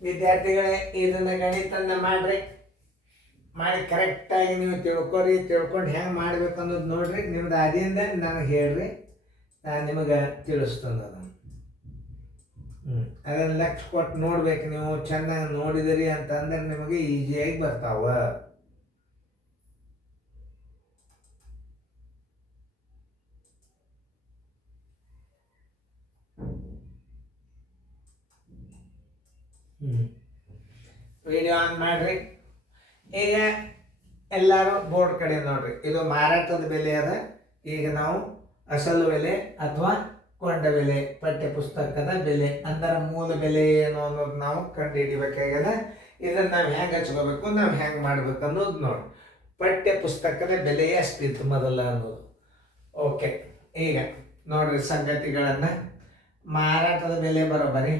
ವಿದ್ಯಾರ್ಥಿಗಳೇ, ಇದನ್ನ ಗಣಿತನ್ನ ಮಾಡ್ರಿ. ಮಾಡಿ ಕರೆಕ್ಟಾಗಿ ನೀವು ತಿಳ್ಕೊರಿ. ತಿಳ್ಕೊಂಡು ಹೆಂಗೆ ಮಾಡ್ಬೇಕು ಅನ್ನೋದು ನೋಡ್ರಿ. ನಿಮ್ದು ಆದಿಯಿಂದ ನನಗೆ ಹೇಳ್ರಿ, ನಾನು ನಿಮಗೆ ತಿಳಿಸ್ತೇನೆ ಅದನ್ನು. ಅದನ್ನು ಲಕ್ಷ ಕೊಟ್ಟು ನೋಡ್ಬೇಕು. ನೀವು ಚೆನ್ನಾಗಿ ನೋಡಿದಿರಿ ಅಂತಂದ್ರೆ ನಿಮಗೆ ಈಸಿಯಾಗಿ ಬರ್ತಾವ. ವಿಡಿಯೋ ಆನ್ ಮಾಡ್ರಿ. ಈಗ ಎಲ್ಲರೂ ಬೋರ್ಡ್ ಕಡೆ ನೋಡ್ರಿ. ಇದು ಮಾರಾಟದ ಬೆಲೆ ಅದ. ಈಗ ನಾವು ಅಸಲು ಬೆಲೆ ಅಥವಾ ಕೊಂಡ ಬೆಲೆ, ಪಠ್ಯ ಪುಸ್ತಕದ ಬೆಲೆ ಅಂದ್ರೆ ಮೂಲ ಬೆಲೆ ಏನು ಅನ್ನೋದು ನಾವು ಕಂಡು ಹಿಡಿಬೇಕಾಗ್ಯದ. ಇದನ್ನು ನಾವು ಹೆಂಗೆ ಹಚ್ಕೋಬೇಕು, ನಾವು ಹೆಂಗೆ ಮಾಡ್ಬೇಕು ಅನ್ನೋದು ನೋಡಿ. ಪಠ್ಯ ಪುಸ್ತಕದ ಬೆಲೆ ಎಷ್ಟಿತ್ತು ಮೊದಲ ಅನ್ನೋದು. ಓಕೆ, ಈಗ ನೋಡ್ರಿ ಸಂಗತಿಗಳನ್ನು. ಮಾರಾಟದ ಬೆಲೆ ಬರೋಬ್ಬರಿ,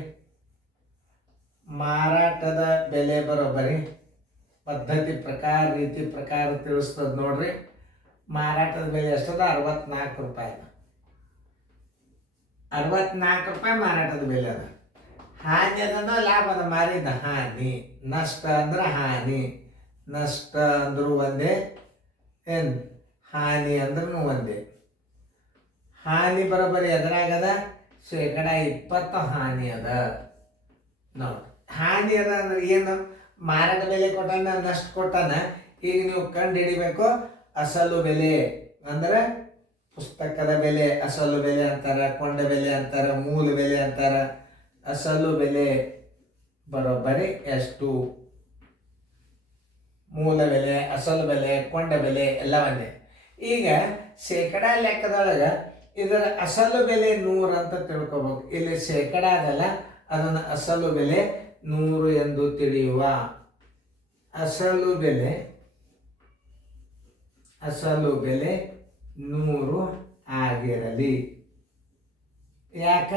ಮಾರಾಟದ ಬೆಲೆ ಬರೋಬ್ಬರಿ ಪದ್ಧತಿ ಪ್ರಕಾರ, ರೀತಿ ಪ್ರಕಾರ ತಿಳಿಸ್ತದ ನೋಡ್ರಿ. ಮಾರಾಟದ ಬೆಲೆ ಎಷ್ಟದ? 64 ರೂಪಾಯಿ. 64 ರೂಪಾಯಿ ಮಾರಾಟದ ಬೆಲೆ ಅದ. ಹಾನಿ ಅದನ್ನ ಲಾಭ ಅದ. ಮಾರಿದ ಹಾನಿ, ನಷ್ಟ ಅಂದ್ರೆ ಹಾನಿ. ನಷ್ಟ ಅಂದ್ರೂ ಒಂದೇ, ಏನು ಹಾನಿ ಅಂದ್ರೂ ಒಂದೇ. ಹಾನಿ ಬರೋಬ್ಬರಿ ಎದುರಾಗದ 20% ಹಾನಿ ಅದ ನೋಡಿ. ಹಾನಿ ಅದ ಅಂದ್ರೆ ಏನು? ಮಾರಾಟ ಬೆಲೆ ಕೊಟ್ಟಾನ, ನಷ್ಟ ಕೊಟ್ಟಾನ. ಈಗ ನೀವು ಕಂಡು ಹಿಡಿಬೇಕು ಅಸಲು ಬೆಲೆ ಅಂದ್ರೆ ಪುಸ್ತಕದ ಬೆಲೆ ಅಸಲು ಬೆಲೆ ಅಂತಾರೆ, ಕೊಂಡ ಬೆಲೆ ಅಂತಾರೆ, ಮೂಲ ಬೆಲೆ ಅಂತಾರೆ. ಅಸಲು ಬೆಲೆ ಬರೋಬ್ಬರಿ ಎಷ್ಟು? ಮೂಲ ಬೆಲೆ, ಅಸಲು ಬೆಲೆ, ಕೊಂಡ ಬೆಲೆ ಎಲ್ಲ ಒಂದೇ. ಈಗ ಶೇಕಡ ಲೆಕ್ಕದೊಳಗೆ ಇದರ ಅಸಲು ಬೆಲೆ 100 ಅಂತ ತಿಳ್ಕೊಬೇಕು. ಇಲ್ಲಿ ಶೇಕಡ ಅದಲ್ಲ, ಅದನ್ನು ಅಸಲು ಬೆಲೆ 100 ಎಂದು ತಿಳಿಯುವ. ಅಸಲು ಬೆಲೆ 100 ಆಗಿರಲಿ. ಯಾಕ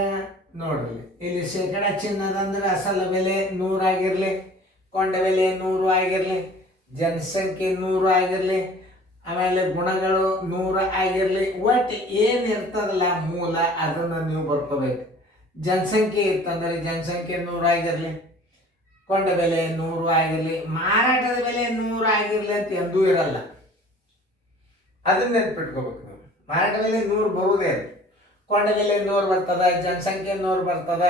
ನೋಡ್ರಿ, ಇಲ್ಲಿ ಶೇಕಡ ಚಿನ್ನದಂದ್ರೆ ಅಸಲು ಬೆಲೆ 100 ಆಗಿರಲಿ, ಕೊಂಡ ಬೆಲೆ 100 ಆಗಿರಲಿ, ಜನಸಂಖ್ಯೆ 100 ಆಗಿರಲಿ, ಆಮೇಲೆ ಗುಣಗಳು 100 ಆಗಿರಲಿ. ಒಟ್ಟು ಏನಿರ್ತದಲ್ಲ ಮೂಲ ಅದನ್ನು ನೀವು ಬರ್ಕೋಬೇಕು. ಜನಸಂಖ್ಯೆ ಇತ್ತಂದ್ರೆ ಜನಸಂಖ್ಯೆ 100 ಆಗಿರಲಿ, ಕೊಂಡ ಬೆಲೆ 100 ಆಗಿರಲಿ, ಮಾರಾಟದ ಬೆಲೆ 100 ಆಗಿರಲಿ ಅಂತ ಎಂದೂ ಇರಲ್ಲ. ಅದನ್ನ ನೆನ್ಪಿಟ್ಕೋಬೇಕು ನೀವು. ಮಾರಾಟ ಬೆಲೆ 100 ಬರುವುದೇ ಅದು. ಕೊಂಡ ಬೆಲೆ 100 ಬರ್ತದ, ಜನಸಂಖ್ಯೆ 100 ಬರ್ತದ,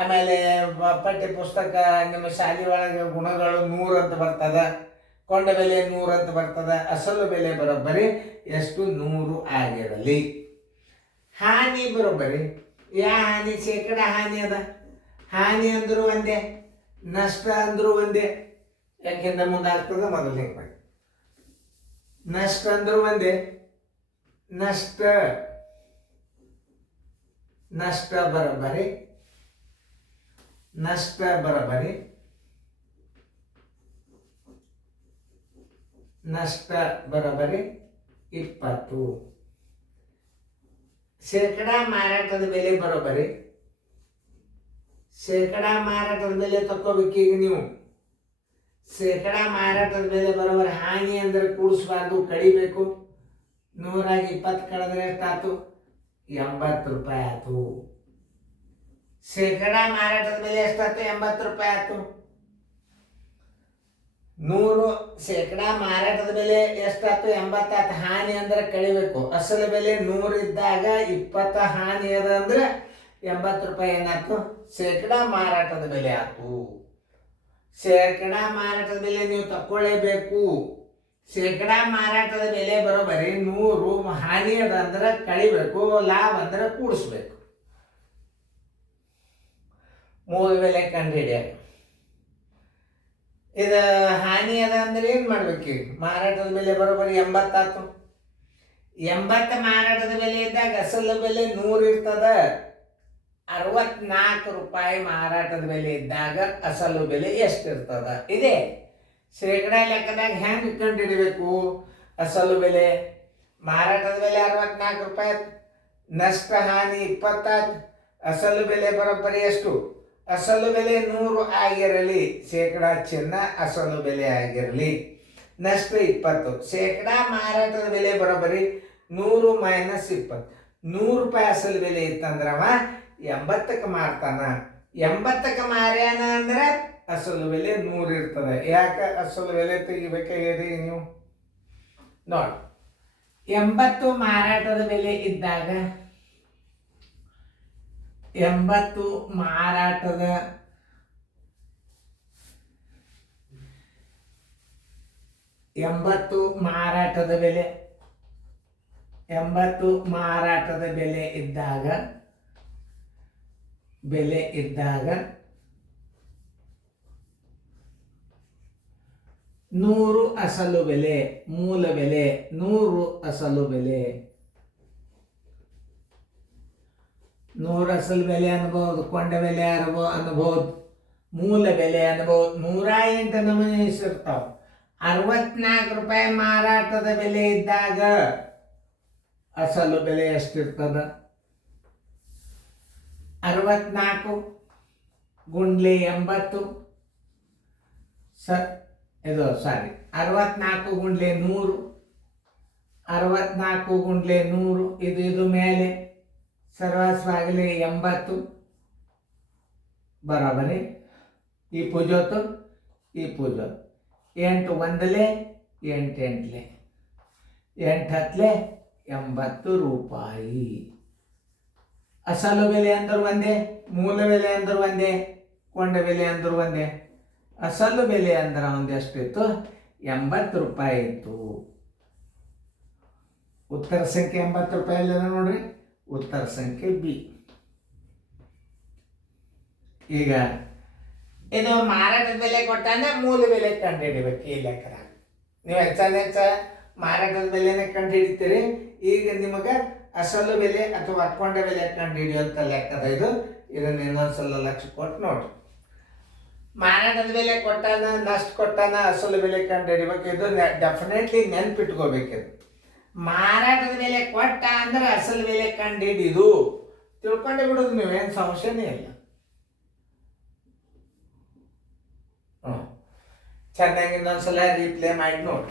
ಆಮೇಲೆ ಪಠ್ಯ ಪುಸ್ತಕ ನಿಮ್ಮ ಶಾಲೆ ಒಳಗೆ ಗುಣಗಳು 100 ಅಂತ ಬರ್ತದ, ಕೊಂಡ ಬೆಲೆ 100 ಅಂತ ಬರ್ತದ. ಅಸಲು ಬೆಲೆ ಬರೋಬ್ಬರಿ ಎಷ್ಟು? 100 ಆಗಿರಲಿ. ಹಾನಿ ಬರೋಬ್ಬರಿ ಹಾನಿ ಶೇಕಡ ಹಾನಿ ಅದ. ಹಾನಿ ಅಂದ್ರೂ ಒಂದೇ, ನಷ್ಟ ಅಂದ್ರೂ ಒಂದೇ. ಯಾಕೆಂದ್ರೆ ಮುಂದಾಗ್ತದ ಮೊದಲು ಹಿಂಗೆ ಮಾಡಿ. ನಷ್ಟ ಅಂದ್ರೂ ಒಂದೇ. ನಷ್ಟ ಬರೋಬ್ಬರಿ, ನಷ್ಟ ಬರೋಬ್ಬರಿ, ನಷ್ಟ ಬರೋಬ್ಬರಿ 20. ಶೇಕಡ ಮಾರಾಟದ ಬೆಲೆ ಬರೋಬ್ಬರಿ, ಶೇಕಡ ಮಾರಾಟದ ಬೆಲೆ ತಕ್ಕೋಬೇಕೀಗ ನೀವು. ಶೇಕಡ ಮಾರಾಟದ ಬೆಲೆ ಬರೋಬ್ಬರಿ. ಹಾನಿ ಅಂದ್ರೆ ಕೂಡಿಸ್ಬಾರ್ದು, ಕಡಿಬೇಕು. 100 20 ಕಳೆದ್ರೆ ಎಷ್ಟಾಯ್ತು? 80 ರೂಪಾಯಿ ಆಯ್ತು. ಶೇಕಡ ಮಾರಾಟದ ಬೆಲೆ ಎಷ್ಟಾಯ್ತು? 80 ರೂಪಾಯಿ ಆಯ್ತು. 100 ಶೇಕಡ ಮಾರಾಟದ ಬೆಲೆ ಎಷ್ಟಾಯ್ತು? 80 ಆಯ್ತು. ಹಾನಿ ಅಂದ್ರೆ ಕಡಿಬೇಕು. ಅಸಲು ಬೆಲೆ 100 ಇದ್ದಾಗ 20 ಹಾನಿ ಅದ ಅಂದ್ರೆ 80 ರೂಪಾಯಿ ಏನಾಯ್ತು? ಶೇಕಡ ಮಾರಾಟದ ಬೆಲೆ ಆಯ್ತು. ಶೇಕಡ ಮಾರಾಟದ ಬೆಲೆ ನೀವು ತಕ್ಕೊಳ್ಳೇಬೇಕು. ಶೇಕಡ ಮಾರಾಟದ ಬೆಲೆ ಬರೋಬ್ಬರಿ 100 ಹಾನಿ ಅದ ಅಂದ್ರೆ ಕಳಿಬೇಕು, ಲಾಭ ಅಂದ್ರೆ ಕೂಡಿಸ್ಬೇಕು. ಮೂಲ ಬೆಲೆ ಕಂಡು ಹಿಡಿಯಾಗ ಇದು ಹಾನಿ ಅದ ಅಂದ್ರೆ ಏನು ಮಾಡ್ಬೇಕು? ಮಾರಾಟದ ಬೆಲೆ ಬರೋಬ್ಬರಿ 80 ಆಯ್ತು. 80 ಮಾರಾಟದ ಬೆಲೆ ಇದ್ದಾಗ ಅಸಲು ಬೆಲೆ 100 ಇರ್ತದ. 64 ರೂಪಾಯಿ ಮಾರಾಟದ ಬೆಲೆ ಇದ್ದಾಗ ಅಸಲು ಬೆಲೆ ಎಷ್ಟಿರ್ತದ? ಇದೆ ಶೇಕಡ ಲೆಕ್ಕದಾಗ ಹೆಂಗೆ ಕಂಡು ಹಿಡಿಬೇಕು? ಅಸಲು ಬೆಲೆ ಮಾರಾಟದ ಬೆಲೆ 64 ರೂಪಾಯಿ, ನಷ್ಟ ಹಾನಿ 20. ಅಸಲು ಬೆಲೆ ಬರೋಬ್ಬರಿ ಎಷ್ಟು? ಅಸಲು ಬೆಲೆ 100 ಆಗಿರಲಿ. ಶೇಕಡ ಚಿನ್ನ ಅಸಲು ಬೆಲೆ ಆಗಿರಲಿ. ನಷ್ಟ 20. ಶೇಕಡ ಮಾರಾಟದ ಬೆಲೆ ಬರೋಬ್ಬರಿ 100 - 20. 100 ರೂಪಾಯಿ ಅಸಲು ಬೆಲೆ ಇತ್ತಂದ್ರವ 80ಕ್ಕೆ ಮಾರ್ತಾನ. 80ಕ್ಕೆ ಮಾರ್ಯಾನ ಅಂದ್ರೆ ಅಸಲು ಬೆಲೆ 100 ಇರ್ತದೆ. ಯಾಕೆ ಅಸಲು ಬೆಲೆ ತೆಗಿಬೇಕಾಗಿದೆ ನೀವು ನೋಡಿ. 80 ಮಾರಾಟದ ಬೆಲೆ ಇದ್ದಾಗ 80 ಮಾರಾಟದ ಬೆಲೆ 80 ಮಾರಾಟದ ಬೆಲೆ ಇದ್ದಾಗ 100 ಅಸಲು ಬೆಲೆ, ಮೂಲ ಬೆಲೆ 100 ಅಸಲು ಬೆಲೆ. 100 ಅಸಲು ಬೆಲೆ ಅನ್ಬೋದು, ಕೊಂಡ ಬೆಲೆ ಅನ್ಬೋದು, ಮೂಲ ಬೆಲೆ ಅನ್ಬೋದು. 108 ನಮೂನೆ ಇರ್ತಾವ. 64 ರೂಪಾಯಿ ಮಾರಾಟದ ಬೆಲೆ ಇದ್ದಾಗ ಅಸಲು ಬೆಲೆ ಎಷ್ಟಿರ್ತದ? 64 ಗುಂಡ್ಲೆ 80 64 ಗುಂಡ್ಲೆ 100, 64 ಗುಂಡ್ಲೆ 100 ಇದು ಮೇಲೆ ಸರ್ವಸ್ವಾಗಲಿ 80 ಬರಾಬರಿ. ಈ ಪೂಜೋತು 8 ಒಂದಲೆ 8 ಎಂಟ್ಲೆ 8 ಹತ್ಲೆ 80 ರೂಪಾಯಿ. ಅಸಲು ಬೆಲೆ ಅಂದ್ರೆ ಒಂದೇ, ಮೂಲ ಬೆಲೆ ಅಂದ್ರೆ ಒಂದೇ, ಕೊಂಡ ಬೆಲೆ ಅಂದ್ರೆ ಒಂದೇ. ಅಸಲು ಬೆಲೆ ಅಂದ್ರೆ ಒಂದು ಎಷ್ಟಿತ್ತು? 80 ರೂಪಾಯಿ ಇತ್ತು. ಉತ್ತರ ಸಂಖ್ಯೆ 80 ರೂಪಾಯಿ ಅಲ್ಲ ನೋಡ್ರಿ, ಉತ್ತರ ಸಂಖ್ಯೆ ಬಿ. ಈಗ ಇದು ಮಾರಾಟದ ಬೆಲೆ ಕೊಟ್ಟಾಗ ಮೂಲ ಬೆಲೆ ಕಂಡು ಹಿಡಿಬೇಕು. ಈ ಲೆಕ್ಕ ನೀವು ಹೆಚ್ಚ ಮಾರಾಟದ ಬೆಲೆನೇ ಕಂಡು ಹಿಡಿತೀರಿ. ಈಗ ನಿಮಗೆ ಅಸಲು ಬೆಲೆ ಅಥವಾ ಕೊಂಡ ಬೆಲೆ ಕಂಡು ಹಿಡಿಯುವಂಥ ಲೆಕ್ಕದ ಇದನ್ನ ಇನ್ನೊಂದ್ಸಲ ಲಕ್ಷ ಕೊಟ್ಟು ನೋಡ್ರಿ. ಮಾರಾಟದ ಬೆಲೆ ಕೊಟ್ಟಾನ, ನಷ್ಟ ಕೊಟ್ಟಾನ, ಅಸಲು ಬೆಲೆ ಕಂಡು ಹಿಡಿಬೇಕು. ಇದು ಡೆಫಿನೆಟ್ಲಿ ನೆನ್ಪಿಟ್ಕೋಬೇಕಿದು. ಮಾರಾಟದ ಬೆಲೆ ಕೊಟ್ಟ ಅಂದ್ರೆ ಅಸಲು ಬೆಲೆ ಕಂಡು ಹಿಡಿದು ತಿಳ್ಕೊಂಡೆ ಬಿಡೋದು, ನೀವೇನು ಸಂಶಯನೇ ಇಲ್ಲ. ಚೆನ್ನಾಗಿ ಇನ್ನೊಂದ್ಸಲ ರೀಪ್ಲೇ ಮಾಡಿ ನೋಡಿ.